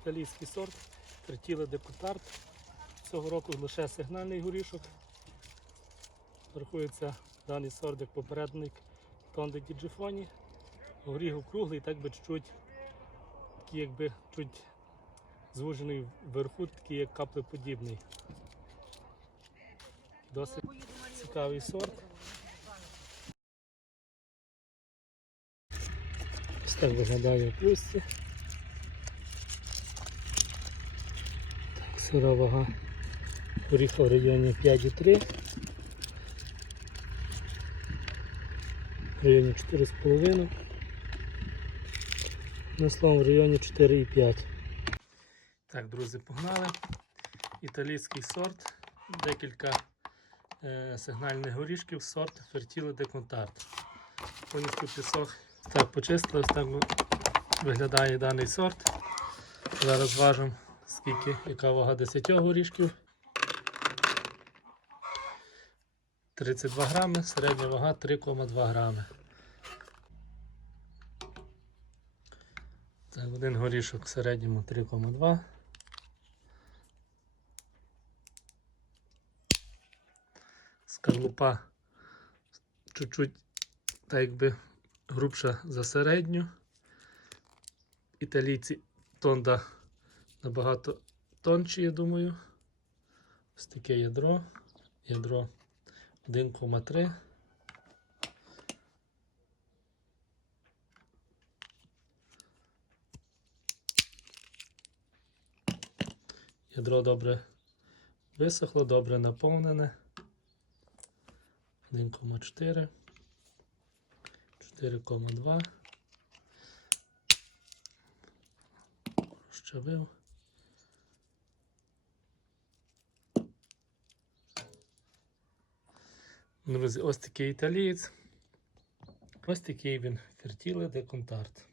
італійський сорт Фертіле де Котард. Цього року лише сигнальний горішок. Рахується даний сорт як попередник Тонде Діджифоні. Горіх округлий, так би чуть, такий якби чуть звужений вверху, такий як каплеподібний. Досить цікавий сорт. Ось так виглядає в плюсці. Сира вага в районі 5,3. В районі 4,5. На словом в районі 4,5. Так, друзі, погнали. Італійський сорт. Декілька е, сигнальних горішків, сорт Фертіле де Контарт. Повністю пісок так почистили, ось так виглядає даний сорт. Зараз важимо, скільки, яка вага 10 горішків. 32 грами, середня вага 3,2 грами. Так, один горішок в середньому 3,2. Скорлупа чуть-чуть так якби грубша за середню. Італійці тонда набагато тонші, я думаю. Ось таке ядро. Ядро 1,3. Ядро добре висохло, добре наповнене. 1,4. 4,2. Розчавив. Друзі, ось такий італієць. Ось такий він Фертіле де Контарт.